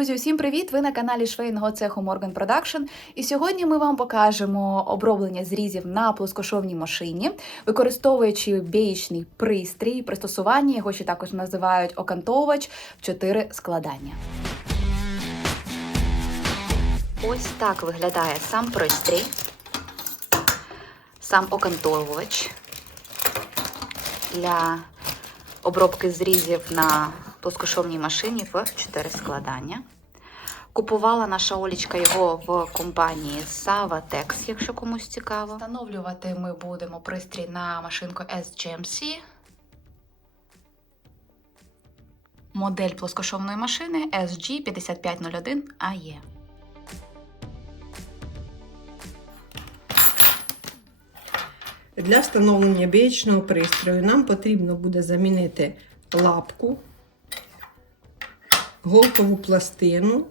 Друзі, усім привіт! Ви на каналі швейного цеху Morgan Production. І сьогодні ми вам покажемо оброблення зрізів на плоскошовній машині, використовуючи бієчний пристрій, пристосування, його ще також називають окантовувач в чотири складання. Ось так виглядає сам пристрій, сам окантовувач для обробки зрізів на плоскошовній машині в 4 складання. Купувала наша Олічка його в компанії Savatex, якщо комусь цікаво. Встановлювати ми будемо пристрій на машинку SGMC. Модель плоскошовної машини SG5501AE. Для встановлення бієчного пристрою нам потрібно буде замінити лапку, голкову пластину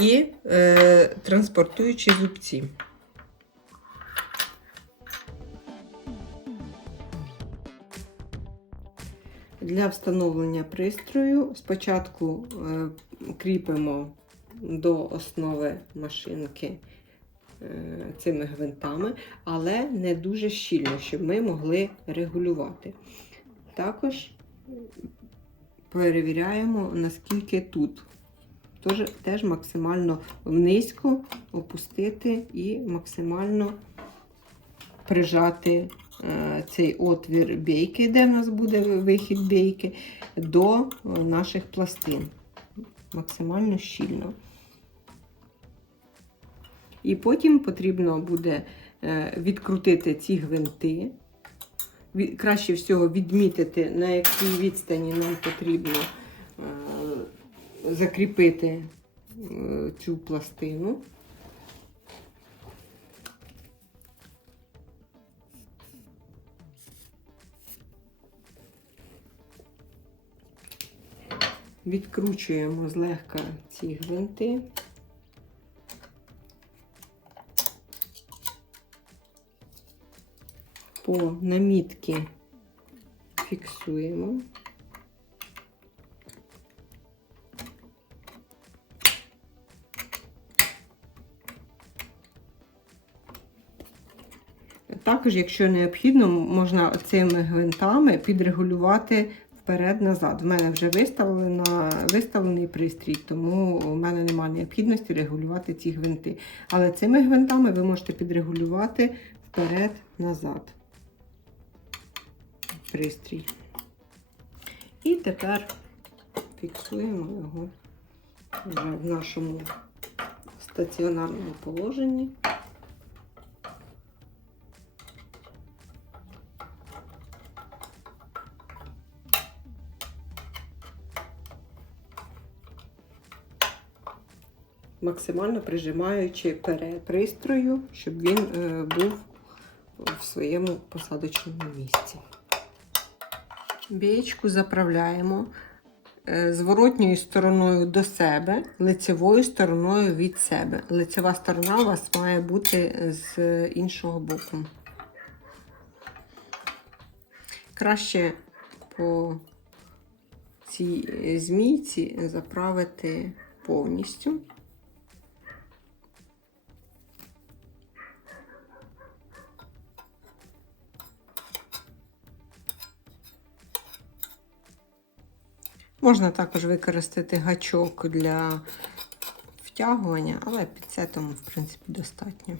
і е, транспортуючі зубці. Для встановлення пристрою спочатку е, кріпимо до основи машинки е, цими гвинтами, але не дуже щільно, щоб ми могли регулювати. Також перевіряємо, наскільки тут. Тож, теж максимально низько опустити і максимально прижати е, цей отвір бійки, де в нас буде вихід бійки, до е, наших пластин. Максимально щільно. І потім потрібно буде е, відкрутити ці гвинти. Краще всього відмітити, на якій відстані нам потрібно е, закріпити е, цю пластину. Відкручуємо злегка ці гвинти. По намітки фіксуємо. Також, якщо необхідно, можна цими гвинтами підрегулювати вперед-назад. В мене вже виставлена, виставлений пристрій, тому в мене немає необхідності регулювати ці гвинти. Але цими гвинтами ви можете підрегулювати вперед-назад пристрій. І тепер фіксуємо його вже в нашому стаціонарному положенні. максимально прижимаючи пере пристрою, щоб він е, був в своєму посадочному місці. Бієчку заправляємо е, зворотньою стороною до себе, лицевою стороною від себе. Лицева сторона у вас має бути з іншого боку. Краще по цій змійці заправити повністю. Можна також використати гачок для втягування, але піцетом, в принципі, достатньо.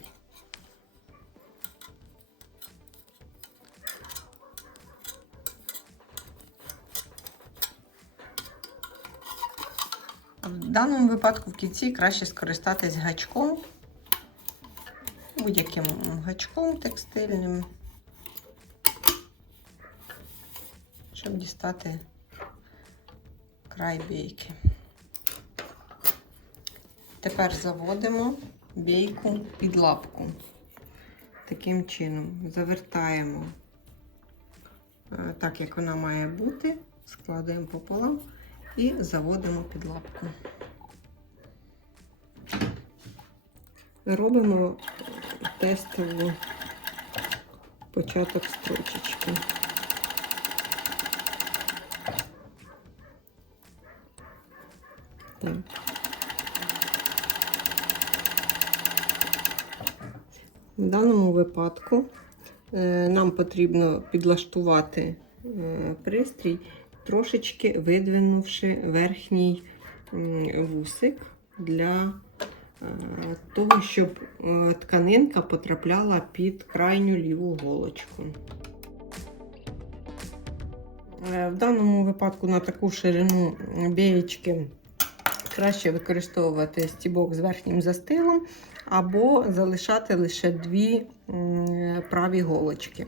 В даному випадку в кінці краще скористатись гачком, будь-яким гачком текстильним, щоб дістати край бійки. Тепер заводимо бійку під лапку. Таким чином завертаємо е, так, як вона має бути, складаємо пополам і заводимо під лапку. Робимо тестову початок строчечки. ним. В даному випадку е, нам потрібно підлаштувати е, пристрій, трошечки видвинувши верхній вусик для е, того, щоб тканинка потрапляла під крайню ліву голочку. В даному випадку на таку ширину бієчки краще використовувати стібок з верхнім застилом або залишати лише дві праві голочки.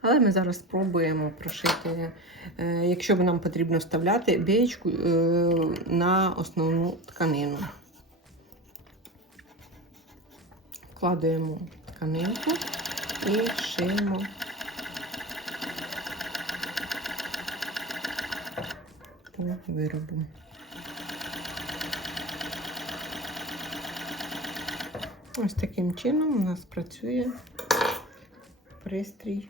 Але ми зараз спробуємо прошити, е, якщо б нам потрібно вставляти бієчку е, на основну тканину. Вкладаємо тканинку і шиємо виробу. Ось таким чином у нас працює пристрій.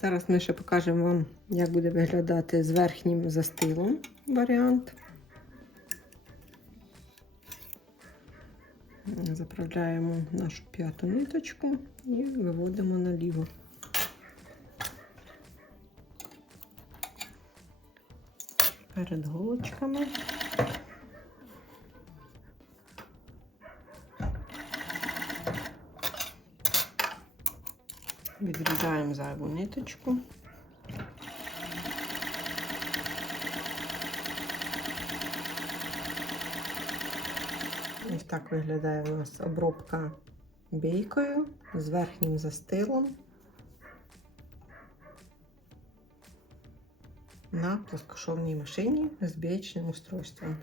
Зараз ми ще покажемо вам, як буде виглядати з верхнім застилом варіант. Заправляємо нашу п'яту ниточку і виводимо наліво. Перед голочками. Відрізаємо зайву ниточку. Ось так виглядає у нас обробка бійкою з верхнім застилом на плоскошовній машині з бієчним устройством.